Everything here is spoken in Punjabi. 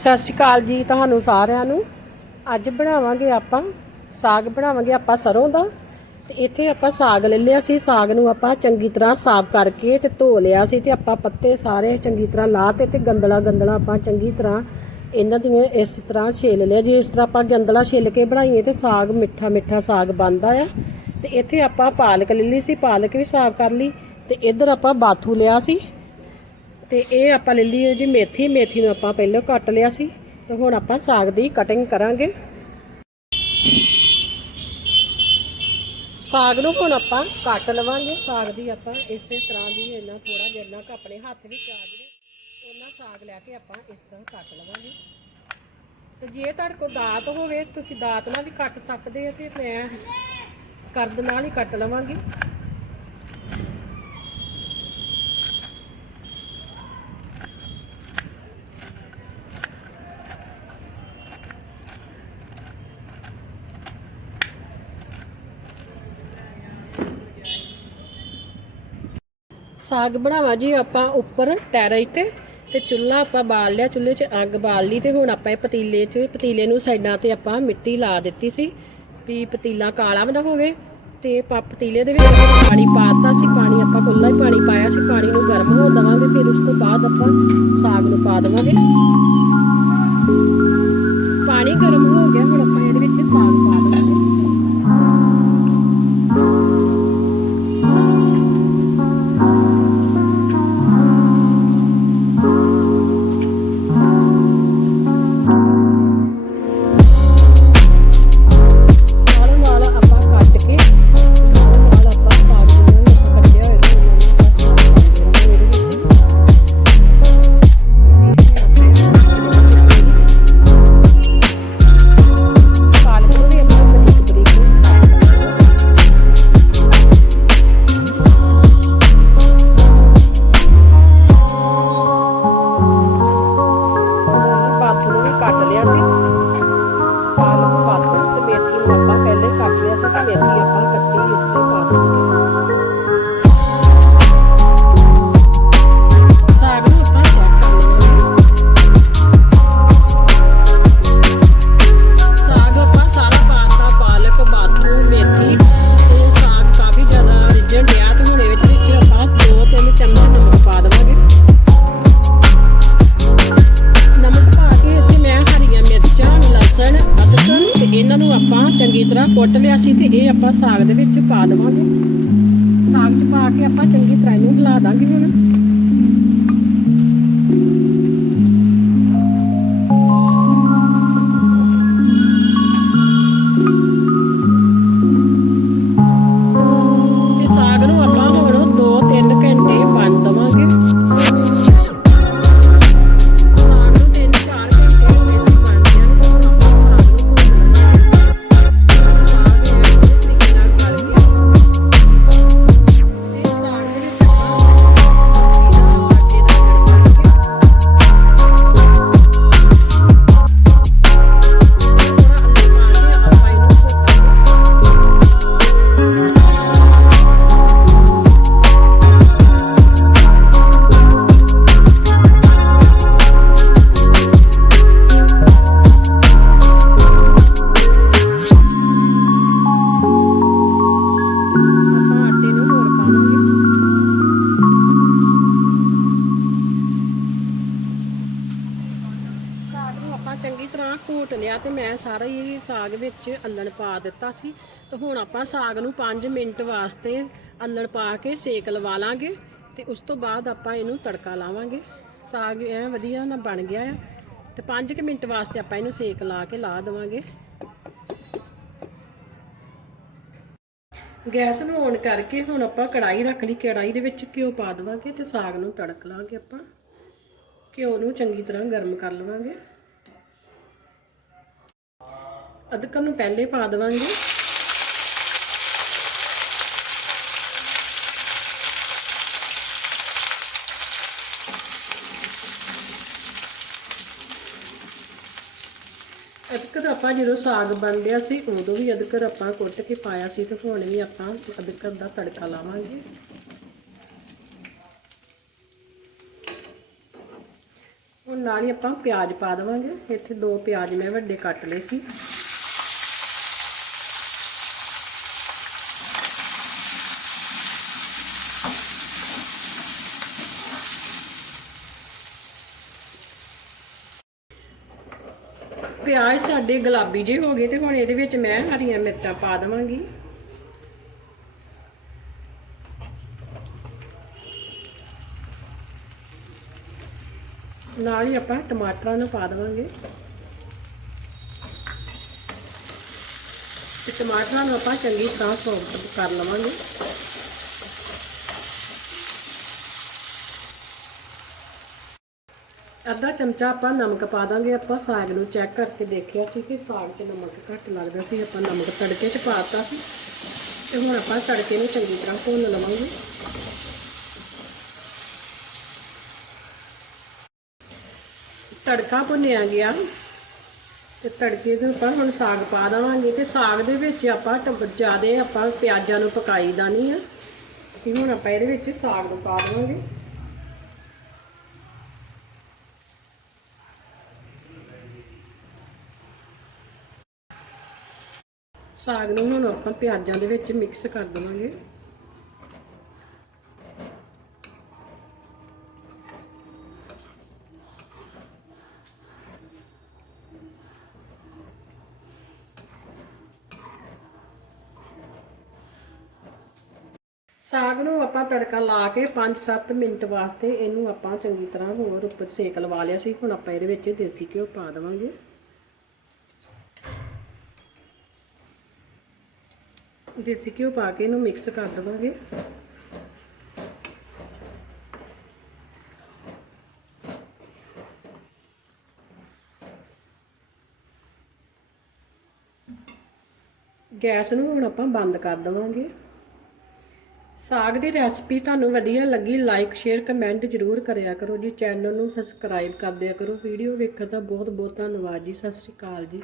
ਸਤਿ ਸ਼੍ਰੀ ਅਕਾਲ ਜੀ ਤੁਹਾਨੂੰ ਸਾਰਿਆਂ ਨੂੰ। ਅੱਜ ਬਣਾਵਾਂਗੇ ਆਪਾਂ ਸਾਗ, ਬਣਾਵਾਂਗੇ ਆਪਾਂ ਸਰੋਂ ਦਾ। ਤੇ ਇੱਥੇ ਆਪਾਂ ਸਾਗ ਲੈ ਲਿਆ ਸੀ, ਸਾਗ ਨੂੰ ਆਪਾਂ ਚੰਗੀ ਤਰ੍ਹਾਂ ਸਾਫ਼ ਕਰਕੇ ਤੇ ਧੋ ਲਿਆ ਸੀ ਤੇ ਆਪਾਂ ਪੱਤੇ ਸਾਰੇ ਚੰਗੀ ਤਰ੍ਹਾਂ ਲਾਤੇ ਤੇ ਗੰਦਲਾ ਗੰਦਲਾ ਆਪਾਂ ਚੰਗੀ ਤਰ੍ਹਾਂ ਇਹਨਾਂ ਦੀਆਂ ਇਸ ਤਰ੍ਹਾਂ ਛੇਲ ਲਿਆ। ਜੇ ਇਸ ਤਰ੍ਹਾਂ ਆਪਾਂ ਗੰਦਲਾ ਛੇਲ ਕੇ ਬਣਾਈਏ ਤੇ ਸਾਗ ਮਿੱਠਾ ਮਿੱਠਾ ਸਾਗ ਬਣਦਾ ਆ। ਤੇ ਇੱਥੇ ਆਪਾਂ ਪਾਲਕ ਲੈ ਲਈ ਸੀ, ਪਾਲਕ ਵੀ ਸਾਫ਼ ਕਰ ਲਈ ਤੇ ਇੱਧਰ ਆਪਾਂ ਬਾਥੂ ਲਿਆ ਸੀ। ਤੇ ਇਹ ਆਪਾਂ ਲੈ ਲਈ ਜੀ ਮੇਥੀ। ਮੇਥੀ ਨੂੰ ਆਪਾਂ ਪਹਿਲਾਂ ਕੱਟ ਲਿਆ ਸੀ ਤੇ ਹੁਣ ਆਪਾਂ ਸਾਗ ਦੀ ਕਟਿੰਗ ਕਰਾਂਗੇ। ਸਾਗ ਨੂੰ ਹੁਣ ਆਪਾਂ ਕੱਟ ਲਵਾਂਗੇ। ਸਾਗ ਦੀ ਆਪਾਂ ਇਸੇ ਤਰ੍ਹਾਂ ਦੀ ਇਹਨਾਂ ਥੋੜਾ ਜਿੰਨਾ ਕੁ ਆਪਣੇ ਹੱਥ ਵਿੱਚ ਆ ਜਾਵੇ। ਉਹਨਾਂ ਸਾਗ ਲੈ ਕੇ ਆਪਾਂ ਇਸ ਤਰ੍ਹਾਂ ਕੱਟ ਲਵਾਂਗੇ। ਤੇ ਜੇ ਤੁਹਾਡੇ ਕੋਲ ਦਾਤ ਹੋਵੇ, ਤੁਸੀਂ ਦਾਤ ਨਾਲ ਵੀ ਕੱਟ ਸਕਦੇ ਆ ਤੇ ਮੈਂ ਕਰਦ ਨਾਲ ਹੀ ਕੱਟ ਲਵਾਂਗੀ। ਸਾਗ ਬਣਾਵਾ ਜੀ, ਆਪਾਂ ਉੱਪਰ ਟੈਰੇਸ ਤੇ ਤੇ ਚੁੱਲ੍ਹਾ ਆਪਾਂ ਬਾਲ ਲਿਆ, ਚੁੱਲ੍ਹੇ 'ਚ ਅੱਗ ਬਾਲ ਲਈ ਤੇ ਹੁਣ ਆਪਾਂ ਇਹ ਪਤੀਲੇ 'ਚ, ਪਤੀਲੇ ਨੂੰ ਸਾਈਡਾਂ ਤੇ ਆਪਾਂ ਮਿੱਟੀ ਲਾ ਦਿੱਤੀ ਸੀ ਵੀ ਪਤੀਲਾ ਕਾਲਾ ਵੀ ਨਾ ਹੋਵੇ ਤੇ ਆਪਾਂ ਪਤੀਲੇ ਦੇ ਵਿੱਚ ਪਾਣੀ ਪਾਤਾ ਸੀ, ਪਾਣੀ ਆਪਾਂ ਖੁੱਲਾ ਹੀ ਪਾਣੀ ਪਾਇਆ ਸੀ, ਪਾਣੀ ਨੂੰ ਗਰਮ ਹੋਣ ਦੇਵਾਂਗੇ, ਫਿਰ ਉਸ ਤੋਂ ਬਾਅਦ ਆਪਾਂ ਸਾਗ ਨੂੰ ਪਾ ਦੇਵਾਂਗੇ। ਪਾਣੀ ਗਰਮ ਹੋ ਗਿਆ ਹੁਣ ਕੁੱਟ ਲਿਆ ਸੀ ਤੇ ਇਹ ਆਪਾਂ ਸਾਗ ਦੇ ਵਿੱਚ ਪਾ ਦੇਵਾਂਗੇ। ਸਾਗ 'ਚ ਪਾ ਕੇ ਆਪਾਂ ਚੰਗੀ ਤਰ੍ਹਾਂ ਇਹਨੂੰ ਹਿਲਾ ਦਾਂਗੇ ਹੁਣ। ਸਾਗ ਵਿੱਚ ਅੱਲਣ ਪਾ ਦਿੱਤਾ ਸੀ। ਤੇ ਹੁਣ ਆਪਾਂ ਸਾਗ ਨੂੰ 5 ਮਿੰਟ ਵਾਸਤੇ ਅੱਲਣ ਪਾ ਕੇ ਸੇਕ ਲਵਾ ਲਾਂਗੇ ਤੇ ਉਸ ਤੋਂ ਬਾਅਦ ਆਪਾਂ ਇਹਨੂੰ ਤੜਕਾ ਲਾਵਾਂਗੇ। ਸਾਗ ਐ ਵਧੀਆ ਨਾ ਬਣ ਗਿਆ ਆ। ਤੇ 5 ਮਿੰਟ ਵਾਸਤੇ ਆਪਾਂ ਇਹਨੂੰ ਸੇਕ ਲਾ ਕੇ ਲਾ ਦੇਵਾਂਗੇ। ਗੈਸ ਨੂੰ ਔਨ ਕਰਕੇ ਹੁਣ ਆਪਾਂ ਕੜਾਈ ਰੱਖ ਲਈ। ਕੜਾਈ ਦੇ ਵਿੱਚ ਘਿਓ ਪਾ ਦੇਵਾਂਗੇ ਤੇ ਸਾਗ ਨੂੰ ਤੜਕ ਲਾਂਗੇ ਆਪਾਂ। ਘਿਓ ਨੂੰ ਚੰਗੀ ਤਰ੍ਹਾਂ ਗਰਮ ਕਰ ਲਵਾਂਗੇ। ਅਦਕਰ ਨੂੰ ਪਹਿਲੇ ਪਾ ਦੇਵਾਂਗੇ। ਅਦਕਰ ਆਪਾਂ ਜਦੋਂ ਸਾਗ ਬਣ ਰਿਹਾ ਸੀ, ਉਦੋਂ ਵੀ ਅਦਰਕ ਆਪਾਂ ਕੁੱਟ ਕੇ ਪਾਇਆ ਸੀ ਤੇ ਹੁਣ ਵੀ ਆਪਾਂ ਅਦਕਰ ਦਾ ਤੜਕਾ ਲਾਵਾਂਗੇ। ਹੁਣ ਨਾਲ ਹੀ ਆਪਾਂ ਪਿਆਜ਼ ਪਾ ਦੇਵਾਂਗੇ। ਇੱਥੇ ਦੋ ਪਿਆਜ਼ ਮੈਂ ਵੱਡੇ ਕੱਟ ਲਏ ਸੀ। ਪਿਆਜ਼ ਸਾਡੇ ਗੁਲਾਬੀ ਜਿਹੇ ਹੋ ਗਏ ਤੇ ਹੁਣ ਇਹਦੇ ਵਿੱਚ ਮੈਂ ਹਰੀਆਂ ਮਿਰਚਾਂ ਪਾ ਦੇਵਾਂਗੀ। ਨਾਲ ਹੀ ਆਪਾਂ ਟਮਾਟਰਾਂ ਨੂੰ ਪਾ ਦੇਵਾਂਗੇ। ਤੇ ਟਮਾਟਰਾਂ ਨੂੰ ਆਪਾਂ ਚੰਗੀ ਤਰ੍ਹਾਂ ਸੌਫਟ ਕਰ ਲਵਾਂਗੇ। ਅੱਧਾ ਚਮਚਾ ਆਪਾਂ ਨਮਕ ਪਾ ਦਾਂਗੇ, ਆਪਾਂ ਸਾਗ ਨੂੰ ਚੈੱਕ ਕਰਕੇ ਦੇਖਿਆ ਸੀ ਕਿ ਸਾਗ 'ਚ ਨਮਕ ਘੱਟ ਲੱਗਦਾ ਸੀ, ਆਪਾਂ ਨਮਕ ਤੜਕੇ 'ਚ ਪਾਤਾ ਸੀ। ਤੇ ਹੁਣ ਆਪਾਂ ਤੜਕੇ ਨੂੰ ਚੰਗੀ ਤਰ੍ਹਾਂ ਭੁੰਨ ਲਵਾਂਗੇ। ਤੜਕਾ ਭੁੰਨਿਆ ਗਿਆ। ਤੇ ਤੜਕੇ ਦੇ ਉੱਪਰ ਹੁਣ ਸਾਗ ਪਾ ਦੇਵਾਂਗੇ। ਤੇ ਸਾਗ ਦੇ ਵਿੱਚ ਆਪਾਂ ਜ਼ਿਆਦਾ ਆਪਾਂ ਪਿਆਜ਼ਾਂ ਨੂੰ ਪਕਾਈਦਾ ਨਹੀਂ ਆ। ਤੇ ਹੁਣ ਆਪਾਂ ਇਹਦੇ ਵਿੱਚ ਸਾਗ ਨੂੰ ਪਾ ਦੇਵਾਂਗੇ। ਸਾਗ ਨੂੰ ਹੁਣ ਆਪਾਂ ਪਿਆਜ਼ਾਂ ਦੇ ਵਿੱਚ ਮਿਕਸ ਕਰ ਦੇਵਾਂਗੇ। ਸਾਗ ਨੂੰ ਆਪਾਂ ਤੜਕਾ ਲਾ ਕੇ 5-7 ਮਿੰਟ ਵਾਸਤੇ ਇਹਨੂੰ ਆਪਾਂ ਚੰਗੀ ਤਰ੍ਹਾਂ ਹੋਰ ਉੱਪਰ ਸੇਕ ਲਵਾ ਲਿਆ ਸੀ। ਹੁਣ ਆਪਾਂ ਇਹਦੇ ਵਿੱਚ ਦੇਸੀ ਘਿਓ ਪਾ ਦੇਵਾਂਗੇ। ਦੇਸੀ ਘਿਓ ਪਾ ਕੇ ਇਹਨੂੰ ਮਿਕਸ ਕਰ ਦੇਵਾਂਗੇ। ਗੈਸ ਨੂੰ ਹੁਣ ਆਪਾਂ ਬੰਦ ਕਰ ਦੇਵਾਂਗੇ। ਸਾਗ ਦੀ ਰੈਸਪੀ ਤੁਹਾਨੂੰ ਵਧੀਆ ਲੱਗੀ ਲਾਈਕ ਸ਼ੇਅਰ ਕਮੈਂਟ ਜ਼ਰੂਰ ਕਰਿਆ ਕਰੋ ਜੀ। ਚੈਨਲ ਨੂੰ ਸਬਸਕ੍ਰਾਈਬ ਕਰ ਦਿਆ ਕਰੋ। ਵੀਡੀਓ ਵੇਖਣ ਦਾ ਬਹੁਤ ਬਹੁਤ ਧੰਨਵਾਦ ਜੀ। ਸਤਿ ਸ਼੍ਰੀ ਅਕਾਲ ਜੀ।